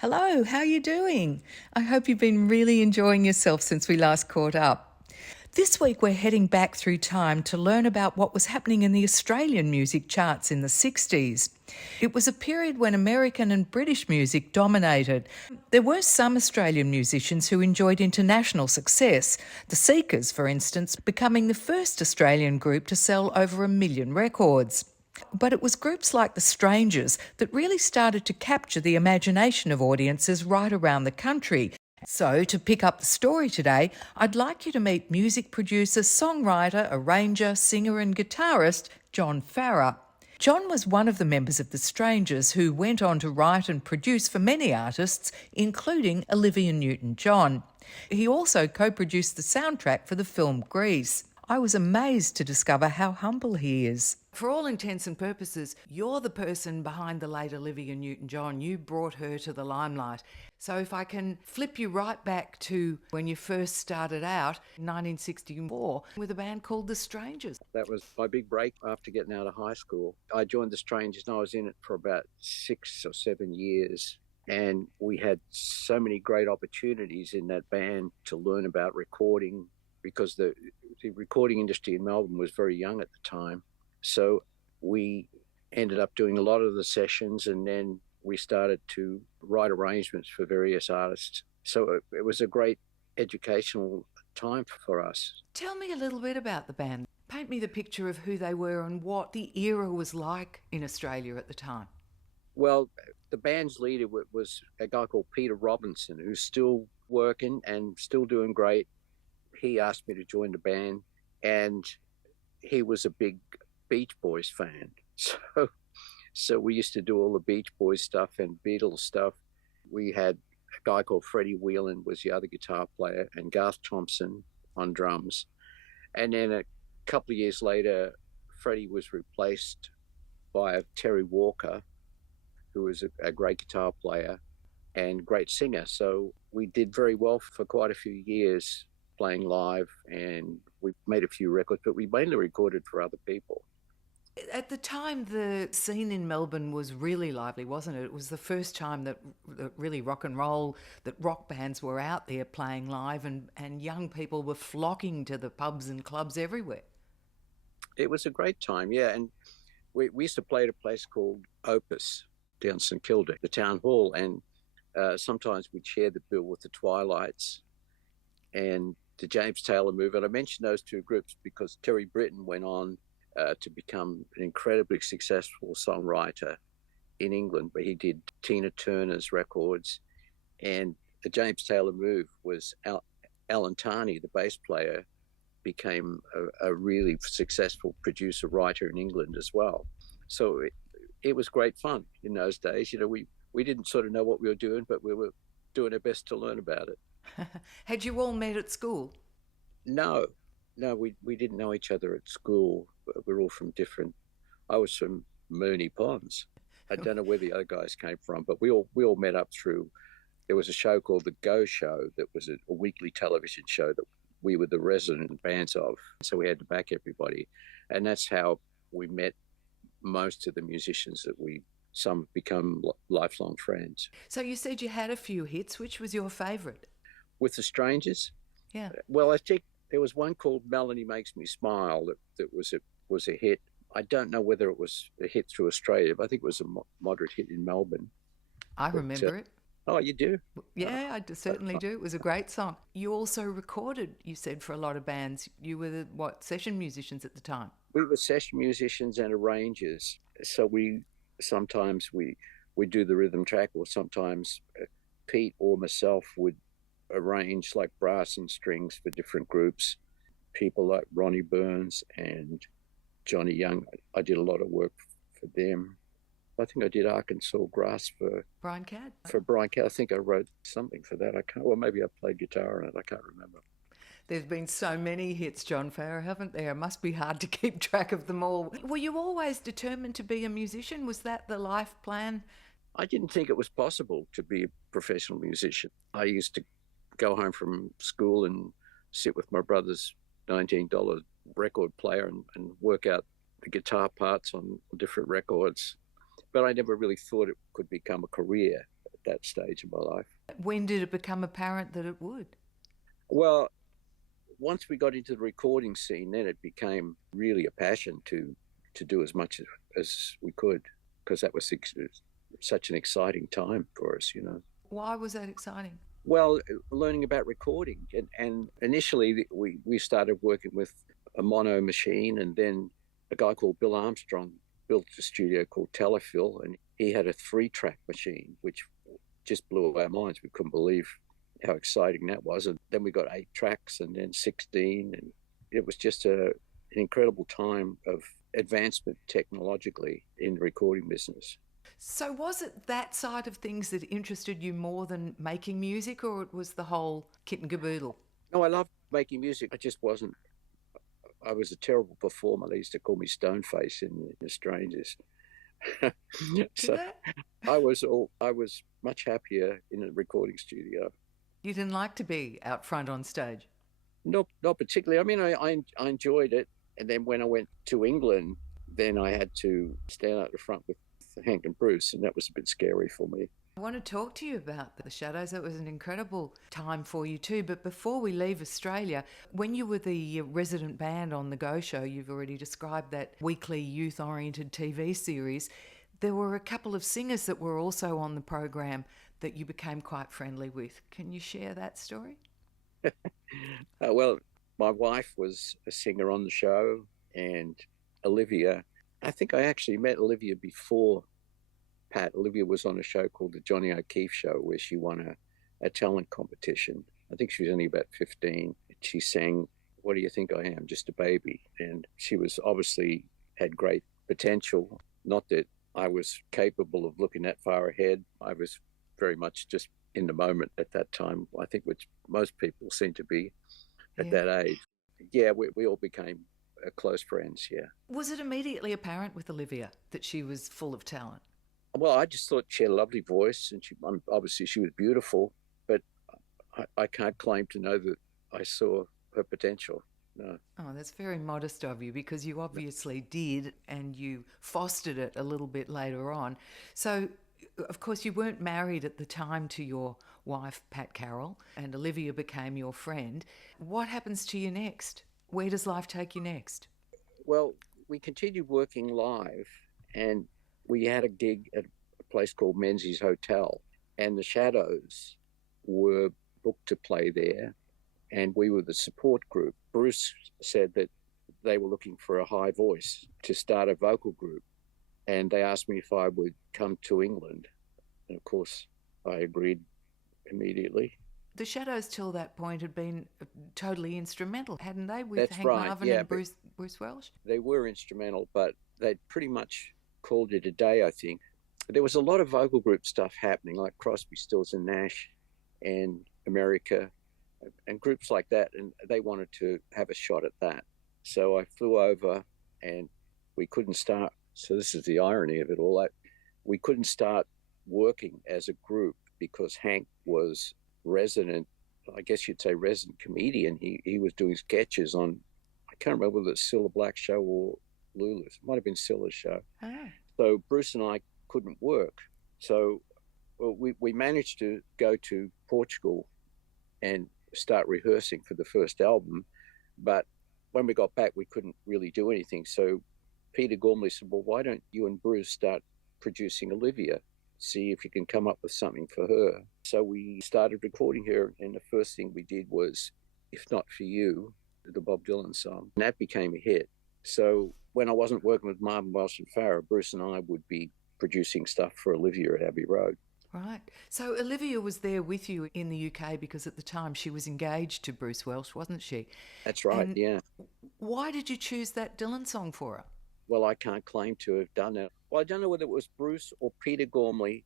Hello, how are you doing? I hope you've been really enjoying yourself since we last caught up. This week we're heading back through time to learn about what was happening in the Australian music charts in the 60s. It was a period when American and British music dominated. There were some Australian musicians who enjoyed international success, the Seekers, for instance, becoming the first Australian group to sell over 1 million records. But it was groups like the Strangers that really started to capture the imagination of audiences right around the country. So, to pick up the story today, I'd like you to meet music producer, songwriter, arranger, singer and guitarist John Farrar. John was one of the members of the Strangers who went on to write and produce for many artists, including Olivia Newton John. He also co-produced the soundtrack for the film Grease. I was amazed to discover how humble he is. For all intents and purposes, you're the person behind the late Olivia Newton John. You brought her to the limelight. So if I can flip you right back to when you first started out in 1964 with a band called The Strangers. That was my big break after getting out of high school. I joined The Strangers and I was in it for about 6 or 7 years. And we had so many great opportunities in that band to learn about recording, because the recording industry in Melbourne was very young at the time. So we ended up doing a lot of the sessions, and then we started to write arrangements for various artists. So it was a great educational time for us. Tell me a little bit about the band. Paint me the picture of who they were and what the era was like in Australia at the time. Well, the band's leader was a guy called Peter Robinson, who's still working and still doing great. He asked me to join the band, and he was a big Beach Boys fan. So we used to do all the Beach Boys stuff and Beatles stuff. We had a guy called Freddie Whelan was the other guitar player, and Garth Thompson on drums. And then a couple of years later, Freddie was replaced by Terry Walker, who was a great guitar player and great singer. So we did very well for quite a few years playing live, and we made a few records, but we mainly recorded for other people. At the time, the scene in Melbourne was really lively, wasn't it? It was the first time that really rock and roll, that rock bands were out there playing live, and young people were flocking to the pubs and clubs everywhere. It was a great time, yeah. And we used to play at a place called Opus down St Kilda, the town hall, and sometimes we'd share the bill with the Twilights and the James Taylor Movement. I mentioned those two groups because Terry Britton went on to become an incredibly successful songwriter in England, but he did Tina Turner's records. And the James Taylor Move was Alan Tarney, the bass player, became a really successful producer writer in England as well. So it was great fun in those days. You know, we didn't sort of know what we were doing, but we were doing our best to learn about it. Had you all met at school? No, we didn't know each other at school. We're all from different. I was from Mooney Ponds. I don't know where the other guys came from, but we all met up through. There was a show called The Go Show that was a weekly television show that we were the resident bands of. So we had to back everybody, and that's how we met most of the musicians that some become lifelong friends. So you said you had a few hits. Which was your favourite? With the Strangers? Yeah. Well, I think there was one called Melanie Makes Me Smile that was a hit. I don't know whether it was a hit through Australia, but I think it was a moderate hit in Melbourne. I remember it. Oh, you do? Yeah, I certainly do. It was a great song. You also recorded, you said, for a lot of bands. You were session musicians at the time? We were session musicians and arrangers. So sometimes we do the rhythm track, or sometimes Pete or myself would arrange like brass and strings for different groups. People like Ronnie Burns and Johnny Young, I did a lot of work for them. I think I did Arkansas Grass for Brian Cadd. For Brian Cadd. I think I wrote something for that. Maybe I played guitar on it. I can't remember. There's been so many hits, John Farrar, haven't there? It must be hard to keep track of them all. Were you always determined to be a musician? Was that the life plan? I didn't think it was possible to be a professional musician. I used to go home from school and sit with my brother's $19 record player and work out the guitar parts on different records. But I never really thought it could become a career. at that stage of my life. When did it become apparent that it would? Well, once we got into the recording scene, then it became really a passion to do as much as we could, because that was such an exciting time for us, you know. Why was that exciting? Well, learning about recording. And initially we started working with a mono machine, and then a guy called Bill Armstrong built a studio called Telefil, and he had a 3-track machine, which just blew our minds. We couldn't believe how exciting that was. And then we got 8 tracks and then 16, and it was just an incredible time of advancement technologically in the recording business. So was it that side of things that interested you more than making music, or it was the whole kit and caboodle? No, I loved making music. I was a terrible performer. They used to call me Stoneface in The Strangers. So I was much happier in a recording studio. You didn't like to be out front on stage? Not particularly. I mean, I enjoyed it. And then when I went to England, then I had to stand out the front with Hank and Bruce, and that was a bit scary for me. I want to talk to you about the Shadows. It was an incredible time for you too. But before we leave Australia, when you were the resident band on The Go Show, you've already described that weekly youth-oriented TV series, there were a couple of singers that were also on the program that you became quite friendly with. Can you share that story? Well, my wife was a singer on the show, and Olivia, I think I actually met Olivia before Pat. Olivia was on a show called The Johnny O'Keefe Show, where she won a talent competition. I think she was only about 15. She sang, "What Do You Think I Am? Just a Baby." And she was obviously had great potential. Not that I was capable of looking that far ahead. I was very much just in the moment at that time, I think, which most people seem to be at that age. Yeah, we all became close friends, yeah. Was it immediately apparent with Olivia that she was full of talent? Well, I just thought she had a lovely voice, and obviously she was beautiful, but I can't claim to know that I saw her potential. No. Oh, that's very modest of you, because you obviously did, and you fostered it a little bit later on. So, of course, you weren't married at the time to your wife, Pat Carroll, and Olivia became your friend. What happens to you next? Where does life take you next? Well, we continued working live, and we had a gig at a place called Menzies Hotel, and the Shadows were booked to play there, and we were the support group. Bruce said that they were looking for a high voice to start a vocal group, and they asked me if I would come to England, and of course I agreed immediately. The Shadows till that point had been totally instrumental, hadn't they, with That's Hank right, Marvin yeah, and Bruce Welsh? They were instrumental, but they'd pretty much called it a day, I think. There was a lot of vocal group stuff happening, like Crosby, Stills and Nash and America and groups like that, and they wanted to have a shot at that. So I flew over, and we couldn't start. So this is the irony of it all. We couldn't start working as a group because Hank was resident, I guess you'd say resident comedian. He was doing sketches on, I can't remember whether it's Cilla Black's show or Lulu's. It might have been Cilla's show. Ah. So Bruce and I couldn't work. So we managed to go to Portugal and start rehearsing for the first album. But when we got back, we couldn't really do anything. So Peter Gormley said, well, why don't you and Bruce start producing Olivia? See if you can come up with something for her. So we started recording her, and the first thing we did was If Not For You, the Bob Dylan song, and that became a hit. So when I wasn't working with Marvin Welsh and Farrar, Bruce and I would be producing stuff for Olivia at Abbey Road. Right. So Olivia was there with you in the UK because at the time she was engaged to Bruce Welsh, wasn't she? That's right, and yeah. Why did you choose that Dylan song for her? Well, I can't claim to have done that. Well, I don't know whether it was Bruce or Peter Gormley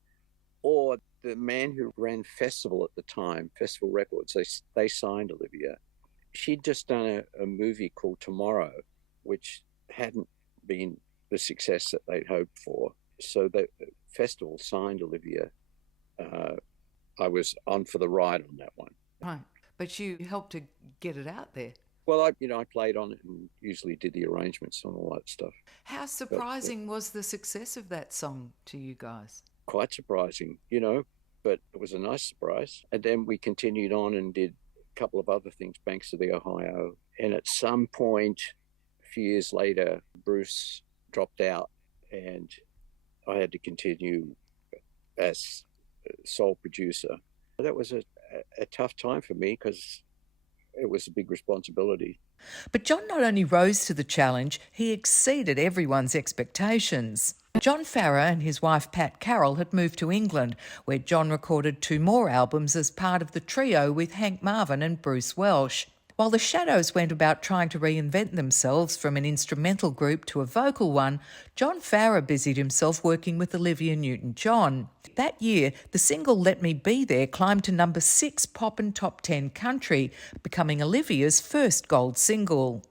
or the man who ran Festival at the time, Festival Records. They signed Olivia. She'd just done a movie called Tomorrow, which hadn't been the success that they'd hoped for. So the Festival signed Olivia. I was on for the ride on that one. Right. But you helped to get it out there. Well, I played on it and usually did the arrangements and all that stuff. How surprising was the success of that song to you guys? Quite surprising. but it was a nice surprise. And then we continued on and did a couple of other things, Banks of the Ohio. And at some point, a few years later, Bruce dropped out and I had to continue as sole producer. That was a tough time for me because it was a big responsibility. But John not only rose to the challenge, he exceeded everyone's expectations. John Farrar and his wife Pat Carroll had moved to England, where John recorded 2 more albums as part of the trio with Hank Marvin and Bruce Welsh. While the Shadows went about trying to reinvent themselves from an instrumental group to a vocal one, John Farrar busied himself working with Olivia Newton John. That year, the single Let Me Be There climbed to number 6 pop and top 10 country, becoming Olivia's first gold single.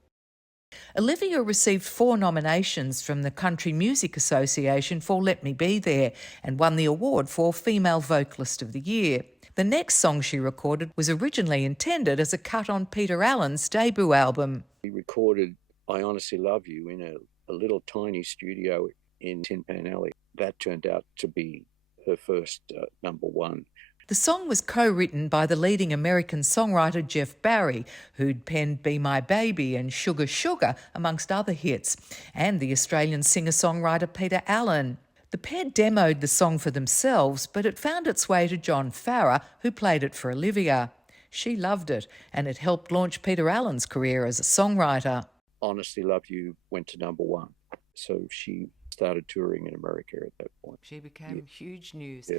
Olivia received 4 nominations from the Country Music Association for Let Me Be There and won the award for Female Vocalist of the Year. The next song she recorded was originally intended as a cut on Peter Allen's debut album. We recorded I Honestly Love You in a little tiny studio in Tin Pan Alley. That turned out to be her first number 1. The song was co-written by the leading American songwriter Jeff Barry, who'd penned Be My Baby and Sugar Sugar, amongst other hits, and the Australian singer-songwriter Peter Allen. The pair demoed the song for themselves, but it found its way to John Farrar, who played it for Olivia. She loved it, and it helped launch Peter Allen's career as a songwriter. Honestly Love You went to number 1. So she started touring in America at that point. She became huge news.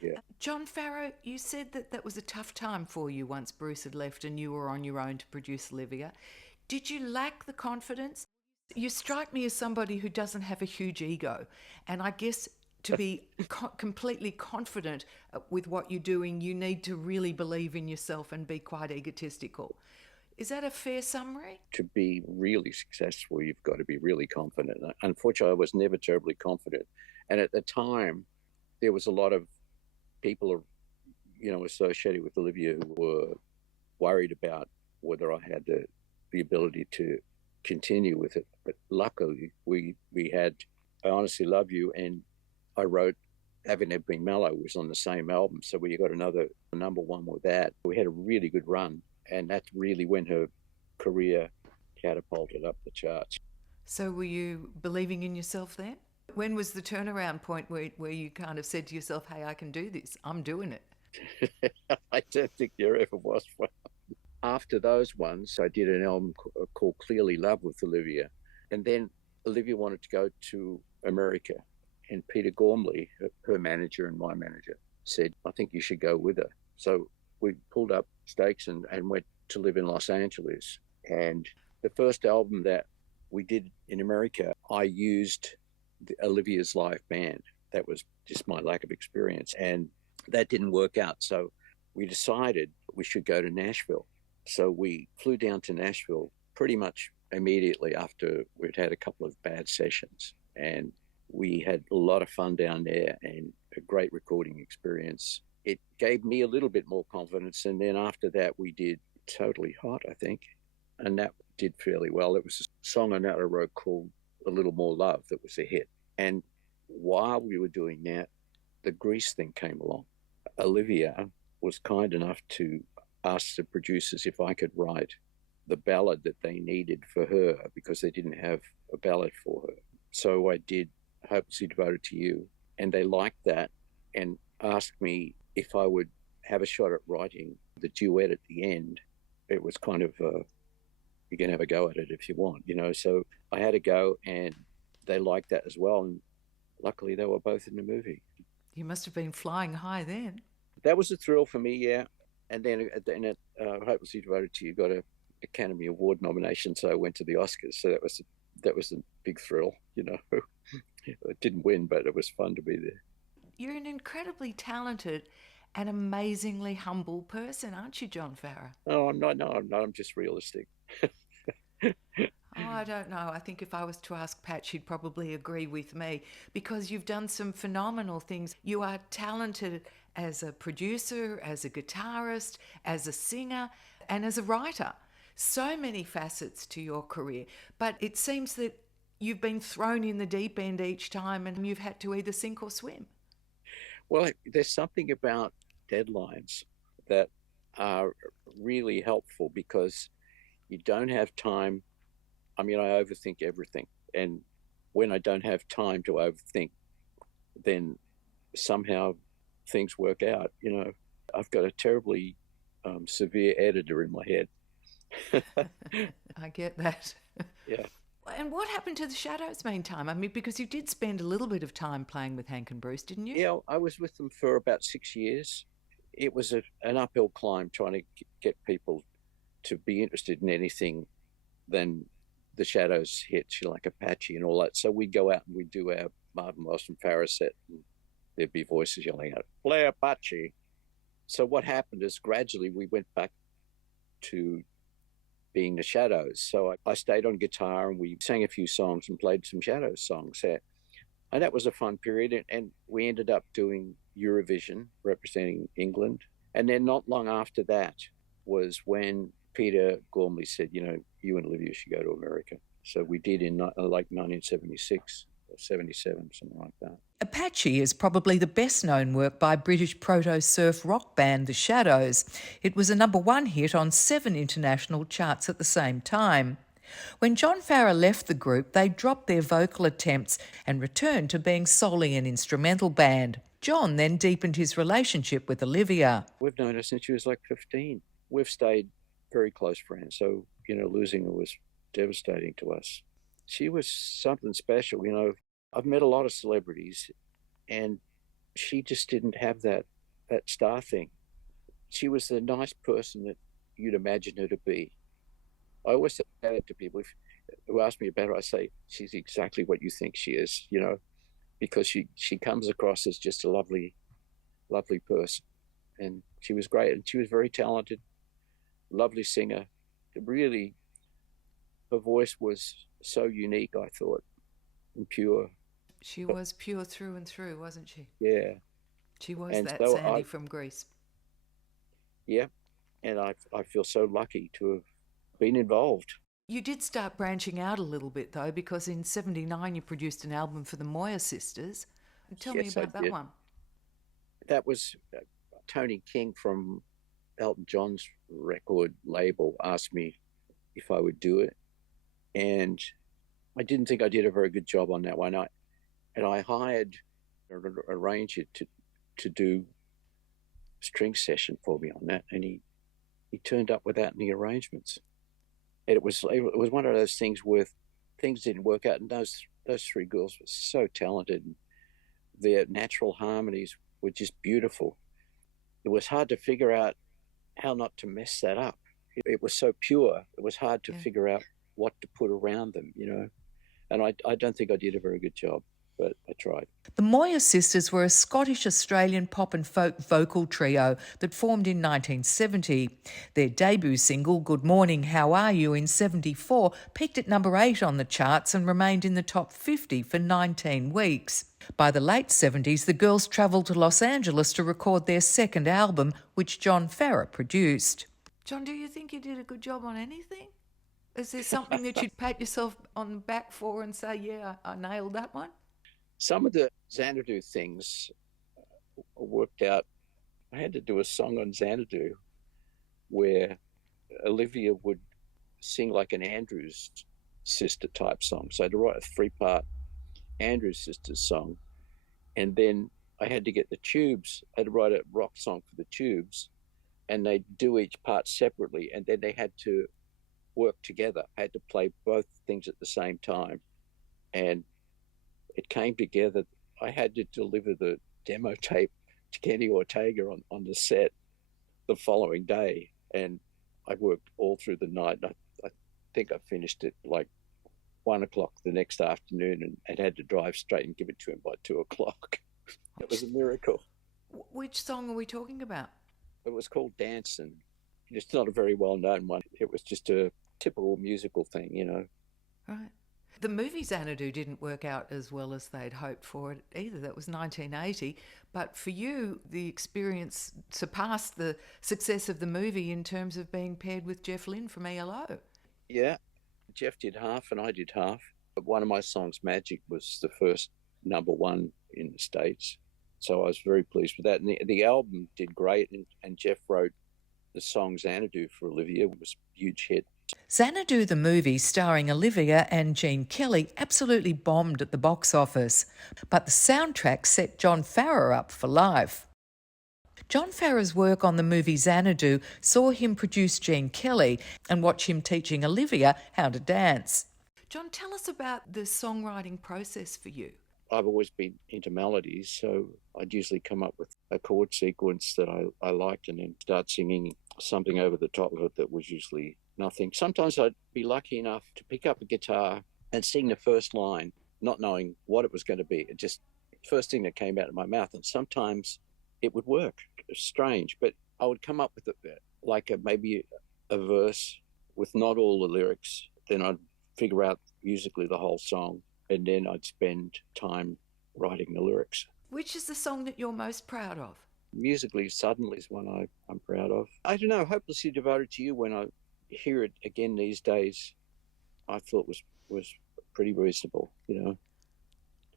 Yeah. John Farrar, you said that was a tough time for you once Bruce had left and you were on your own to produce Olivia. Did you lack the confidence? You strike me as somebody who doesn't have a huge ego, and I guess to be completely confident with what you're doing, you need to really believe in yourself and be quite egotistical. Is that a fair summary? To be really successful, you've got to be really confident. Unfortunately, I was never terribly confident. And at the time, there was a lot of people, associated with Olivia who were worried about whether I had the ability to continue with it. But luckily, we had I Honestly Love You, and I wrote Having Never Been Mellow was on the same album. So we got another number 1 with that. We had a really good run. And that's really when her career catapulted up the charts. So were you believing in yourself then? When was the turnaround point where you kind of said to yourself, hey, I can do this, I'm doing it? I don't think there ever was one. After those ones, I did an album called Clearly Love with Olivia. And then Olivia wanted to go to America. And Peter Gormley, her manager and my manager, said, I think you should go with her. So we pulled up stakes and went to live in Los Angeles. And the first album that we did in America, I used Olivia's live band. That was just my lack of experience. And that didn't work out. So we decided we should go to Nashville. So we flew down to Nashville pretty much immediately after we'd had a couple of bad sessions. And we had a lot of fun down there and a great recording experience. It gave me a little bit more confidence. And then after that, we did Totally Hot, I think. And that did fairly well. It was a song on that I wrote called A Little More Love that was a hit. And while we were doing that, the Grease thing came along. Olivia was kind enough to ask the producers if I could write the ballad that they needed for her because they didn't have a ballad for her. So I did Hopelessly Devoted to You. And they liked that and asked me if I would have a shot at writing the duet at the end. It was kind of, you can have a go at it if you want, So I had a go and they liked that as well. And luckily they were both in the movie. You must have been flying high then. That was a thrill for me, yeah. And then at Hopelessly Devoted to You got an Academy Award nomination, so I went to the Oscars. So that was a big thrill, It didn't win, but it was fun to be there. You're an incredibly talented and amazingly humble person, aren't you, John Farrar? No, I'm not. No, I'm not. I'm just realistic. I don't know. I think if I was to ask Pat, she'd probably agree with me because you've done some phenomenal things. You are talented as a producer, as a guitarist, as a singer, and as a writer. So many facets to your career. But it seems that you've been thrown in the deep end each time and you've had to either sink or swim. Well, there's something about deadlines that are really helpful because you don't have time. I mean, I overthink everything. And when I don't have time to overthink, then somehow things work out. I've got a terribly severe editor in my head. I get that. Yeah. And what happened to the Shadows meantime? I mean, because you did spend a little bit of time playing with Hank and Bruce, didn't you? Yeah, I was with them for about 6 years. It was an uphill climb trying to get people to be interested in anything than the Shadows hits, like Apache and all that. So we'd go out and we'd do our Marvin Wells and Farrar set, and there'd be voices yelling out, "Play Apache." So what happened is gradually we went back to being the Shadows. So I stayed on guitar and we sang a few songs and played some Shadows songs. And that was a fun period. And we ended up doing Eurovision representing England. And then not long after that was when Peter Gormley said, you and Olivia should go to America. So we did in like 1976 or 77, something like that. Apache is probably the best known work by British proto-surf rock band The Shadows. It was a #1 hit on 7 international charts at the same time. When John Farrar left the group, they dropped their vocal attempts and returned to being solely an instrumental band. John then deepened his relationship with Olivia. We've known her since she was like 15. We've stayed very close friends, so, losing her was devastating to us. She was something special, I've met a lot of celebrities, and she just didn't have that star thing. She was the nice person that you'd imagine her to be. I always say that to people who ask me about her. I say she's exactly what you think she is, because she comes across as just a lovely, lovely person, and she was great, and she was very talented, lovely singer. Really, her voice was so unique, I thought, and pure. She was pure through and through, wasn't she? Yeah. She was And that so Sandy from Greece. Yeah, and I feel so lucky to have been involved. You did start branching out a little bit, though, because in '79 you produced an album for the Moa Sisters. Tell me about that one. That was Tony King from Elton John's record label asked me if I would do it, and I didn't think I did a very good job on that one. I hired an arranger to do string session for me on that, and he turned up without any arrangements. And it was one of those things where things didn't work out, and those 3 girls were so talented, and their natural harmonies were just beautiful. It was hard to figure out how not to mess that up. It was so pure. It was hard to figure out what to put around them, and I don't think I did a very good job, but I tried. The Moa Sisters were a Scottish-Australian pop and folk vocal trio that formed in 1970. Their debut single, Good Morning, How Are You, in '74, peaked at #8 on the charts and remained in the top 50 for 19 weeks. By the late '70s, the girls travelled to Los Angeles to record their second album, which John Farrar produced. John, do you think you did a good job on anything? Is there something that you'd pat yourself on the back for and say, yeah, I nailed that one? Some of the Xanadu things worked out. I had to do a song on Xanadu where Olivia would sing like an Andrews sister type song. So I had to write a 3-part Andrews Sisters song. And then I had to get the Tubes. I had to write a rock song for the Tubes, and they'd do each part separately. And then they had to work together. I had to play both things at the same time. And it came together. I had to deliver the demo tape to Kenny Ortega on the set the following day. And I worked all through the night. I think I finished it like 1 o'clock the next afternoon, and had to drive straight and give it to him by 2 o'clock. It was a miracle. Which song are we talking about? It was called Dancing. It's not a very well-known one. It was just a typical musical thing, Right. The movie Xanadu didn't work out as well as they'd hoped for it either. That was 1980. But for you, the experience surpassed the success of the movie in terms of being paired with Jeff Lynne from ELO. Yeah, Jeff did half and I did half. But one of my songs, Magic, was the first #1 in the States. So I was very pleased with that. And the album did great. And Jeff wrote the song Xanadu for Olivia. It was a huge hit. Xanadu the movie, starring Olivia and Gene Kelly, absolutely bombed at the box office. But the soundtrack set John Farrar up for life. John Farrar's work on the movie Xanadu saw him produce Gene Kelly and watch him teaching Olivia how to dance. John, tell us about the songwriting process for you. I've always been into melodies, so I'd usually come up with a chord sequence that I liked and then start singing something over the top of it that was usually nothing. Sometimes I'd be lucky enough to pick up a guitar and sing the first line, not knowing what it was going to be. It just, first thing that came out of my mouth. And sometimes it would work. It was strange, but I would come up with maybe a verse with not all the lyrics. Then I'd figure out musically the whole song, and then I'd spend time writing the lyrics. Which is the song that you're most proud of? Musically, Suddenly is one I'm proud of. I don't know, Hopelessly Devoted to You, when I hear it again these days, I thought was pretty reasonable, you know.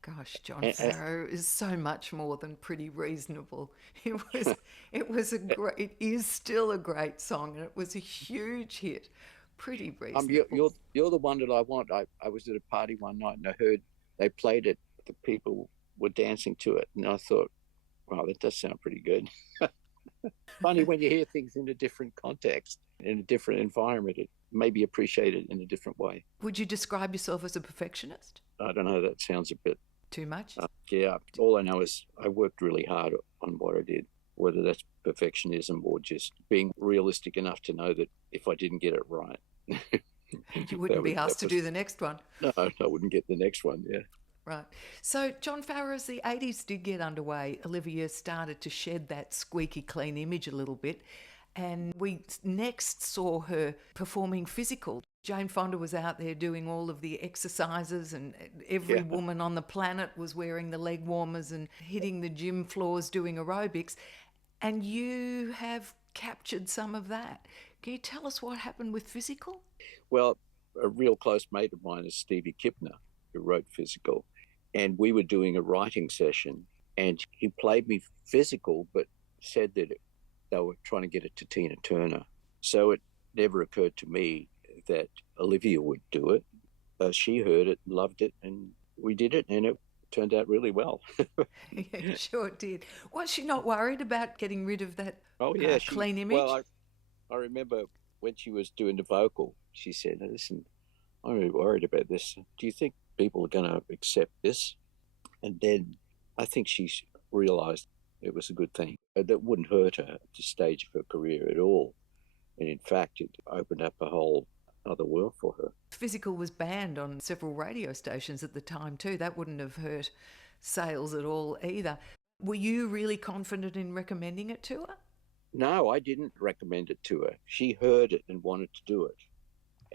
Gosh, John Farrar is so much more than pretty reasonable. It is still a great song, and it was a huge hit. Pretty reasonable. You're the one that I want. I was at a party one night and I heard they played it. The people were dancing to it, and I thought, wow, that does sound pretty good. Funny when you hear things in a different context, in a different environment, it may be appreciated in a different way. Would you describe yourself as a perfectionist? I don't know. That sounds a bit too much. Yeah. All I know is I worked really hard on what I did. Whether that's perfectionism or just being realistic enough to know that if I didn't get it right, you wouldn't be asked to do the next one. No, I wouldn't get the next one. Yeah. Right. So, John Farrar, as the 80s did get underway, Olivia started to shed that squeaky clean image a little bit. And we next saw her performing physical. Jane Fonda was out there doing all of the exercises, and every woman on the planet was wearing the leg warmers and hitting the gym floors doing aerobics. And you have captured some of that. Can you tell us what happened with physical? Well, a real close mate of mine is Stevie Kipner, who wrote Physical. And we were doing a writing session, and he played me Physical, but said that they were trying to get it to Tina Turner. So it never occurred to me that Olivia would do it. She heard it, loved it, and we did it, and it turned out really well. Yeah, sure did. Was she not worried about getting rid of that clean image? Well, I remember when she was doing the vocal, she said, listen, I'm really worried about this. Do you think people are going to accept this? And then I think she realised it was a good thing. That wouldn't hurt her at this stage of her career at all. And in fact, it opened up a whole other world for her. Physical was banned on several radio stations at the time too. That wouldn't have hurt sales at all either. Were you really confident in recommending it to her? No, I didn't recommend it to her. She heard it and wanted to do it.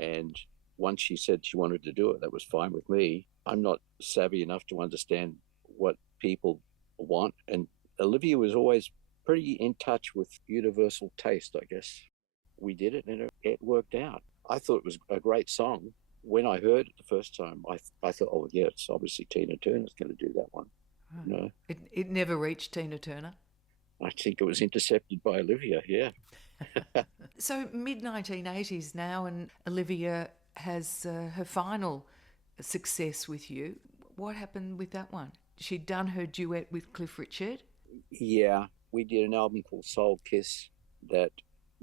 And once she said she wanted to do it, that was fine with me. I'm not savvy enough to understand what people want. And Olivia was always pretty in touch with universal taste, I guess. We did it and it worked out. I thought it was a great song. When I heard it the first time, I thought, oh, yeah, it's obviously Tina Turner's going to do that one. Oh. No. It never reached Tina Turner? I think it was intercepted by Olivia, yeah. So mid-1980s now, and Olivia has her final success with you. What happened with that one? She'd done her duet with Cliff Richard? Yeah, we did an album called Soul Kiss that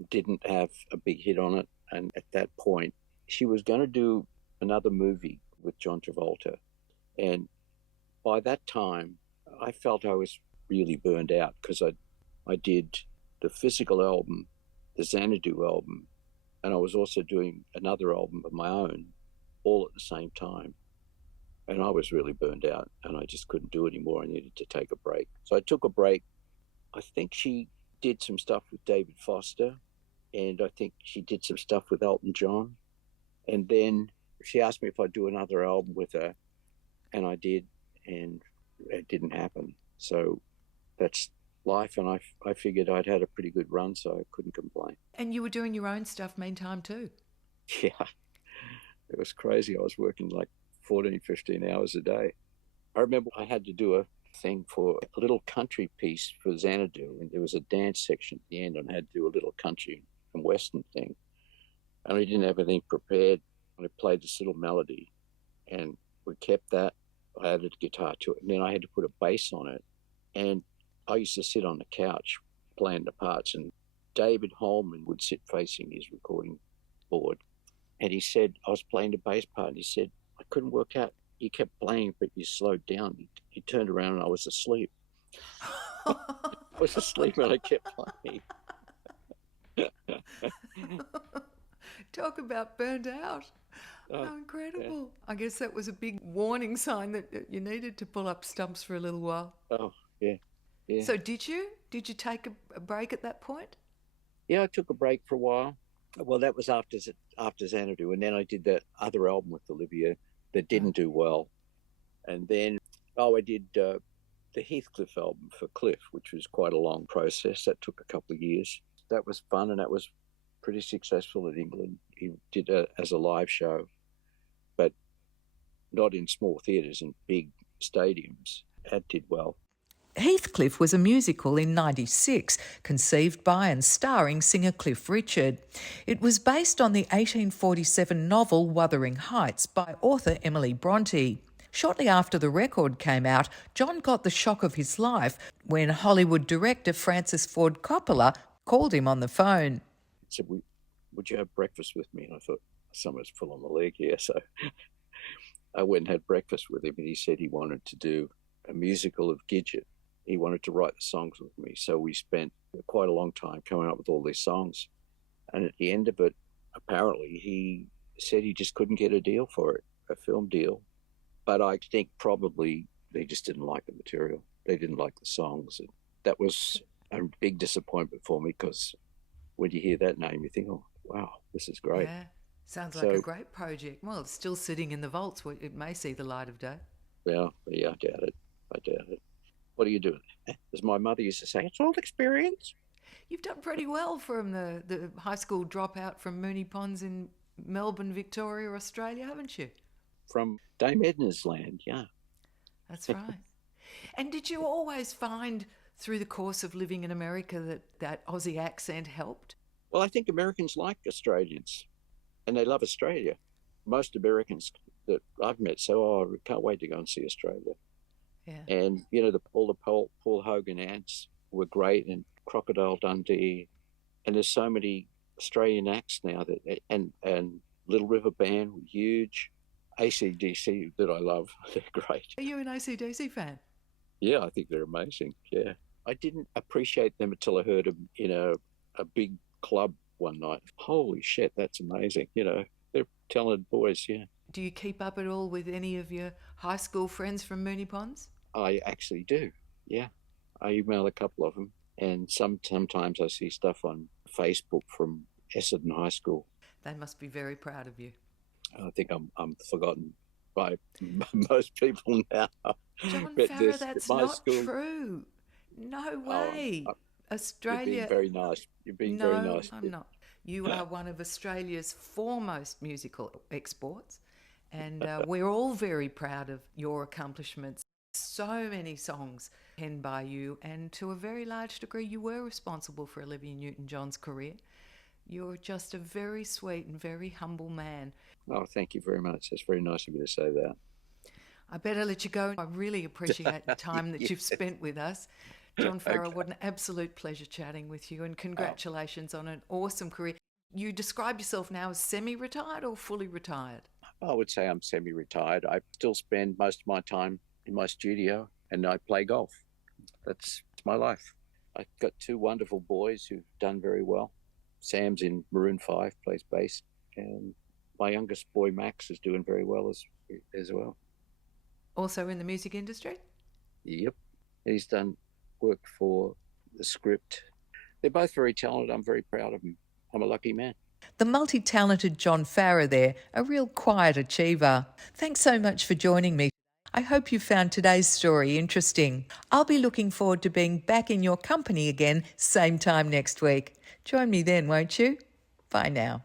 didn't have a big hit on it. And at that point, she was going to do another movie with John Travolta. And by that time, I felt I was really burned out because I did the Physical album, the Xanadu album, and I was also doing another album of my own all at the same time. And I was really burned out and I just couldn't do it anymore. I needed to take a break. So I took a break. I think she did some stuff with David Foster, and I think she did some stuff with Elton John. And then she asked me if I'd do another album with her, and I did, and it didn't happen. So that's life, and I figured I'd had a pretty good run, so I couldn't complain. And you were doing your own stuff meantime too? Yeah, it was crazy. I was working like 14, 15 hours a day. I remember I had to do a thing for a little country piece for Xanadu, and there was a dance section at the end, and I had to do a little country and western thing. And I didn't have anything prepared. And I played this little melody, and we kept that. I added a guitar to it, and then I had to put a bass on it. And I used to sit on the couch playing the parts, and David Holman would sit facing his recording board. And he said, I was playing the bass part, and he said, I couldn't work out. You kept playing, but you slowed down. He turned around, and I was asleep. I was asleep, and I kept playing. Talk about burned out. Oh, incredible. Yeah. I guess that was a big warning sign that you needed to pull up stumps for a little while. Oh, yeah. Yeah. So did you take a break at that point? Yeah, I took a break for a while. Well, that was after Xanadu, and then I did that other album with Olivia that didn't do well. And then, I did the Heathcliff album for Cliff, which was quite a long process. That took a couple of years. That was fun, and that was pretty successful in England. He did it as a live show, but not in small theatres, in big stadiums. That did well. Heathcliff was a musical in '96, conceived by and starring singer Cliff Richard. It was based on the 1847 novel Wuthering Heights by author Emily Bronte. Shortly after the record came out, John got the shock of his life when Hollywood director Francis Ford Coppola called him on the phone. He said, would you have breakfast with me? And I thought, someone's pulling my leg here. So I went and had breakfast with him, and he said he wanted to do a musical of Gidget. He wanted to write the songs with me. So we spent quite a long time coming up with all these songs. And at the end of it, apparently, he said he just couldn't get a deal for it, a film deal. But I think probably they just didn't like the material. They didn't like the songs. And that was a big disappointment for me, because when you hear that name, you think, oh, wow, this is great. Yeah, sounds like a great project. Well, it's still sitting in the vaults. It may see the light of day. Yeah, I doubt it. What are you doing? As my mother used to say, it's all experience. You've done pretty well from the high school dropout from Moonee Ponds in Melbourne, Victoria, Australia, haven't you? From Dame Edna's land, yeah. That's right. And did you always find through the course of living in America that Aussie accent helped? Well, I think Americans like Australians, and they love Australia. Most Americans that I've met say, I can't wait to go and see Australia. Yeah. And, all the Paul Hogan ads were great, and Crocodile Dundee. And there's so many Australian acts now, and Little River Band, huge. AC/DC that I love. They're great. Are you an AC/DC fan? Yeah, I think they're amazing. Yeah. I didn't appreciate them until I heard them in a big club one night. Holy shit, that's amazing. They're talented boys, yeah. Do you keep up at all with any of your high school friends from Moonee Ponds? I actually do, yeah. I email a couple of them, and sometimes I see stuff on Facebook from Essendon High School. They must be very proud of you. I think I'm forgotten by most people now. John Farrar, that's not true. No way. Australia. You're being very nice. Very nice. No, I'm not. You are one of Australia's foremost musical exports, and we're all very proud of your accomplishments. So many songs penned by you, and to a very large degree, you were responsible for Olivia Newton John's career. You're just a very sweet and very humble man. Oh, thank you very much. That's very nice of you to say that. I better let you go. I really appreciate the time that you've spent with us. John Farrar, okay. What an absolute pleasure chatting with you, and congratulations on an awesome career. You describe yourself now as semi-retired or fully retired? I would say I'm semi-retired. I still spend most of my time in my studio, and I play golf. That's my life. I've got two wonderful boys who've done very well. Sam's in Maroon 5, plays bass, and my youngest boy, Max, is doing very well as well. Also in the music industry? Yep. He's done work for the Script. They're both very talented. I'm very proud of them. I'm a lucky man. The multi-talented John Farrar there, a real quiet achiever. Thanks so much for joining me. I hope you found today's story interesting. I'll be looking forward to being back in your company again, same time next week. Join me then, won't you? Bye now.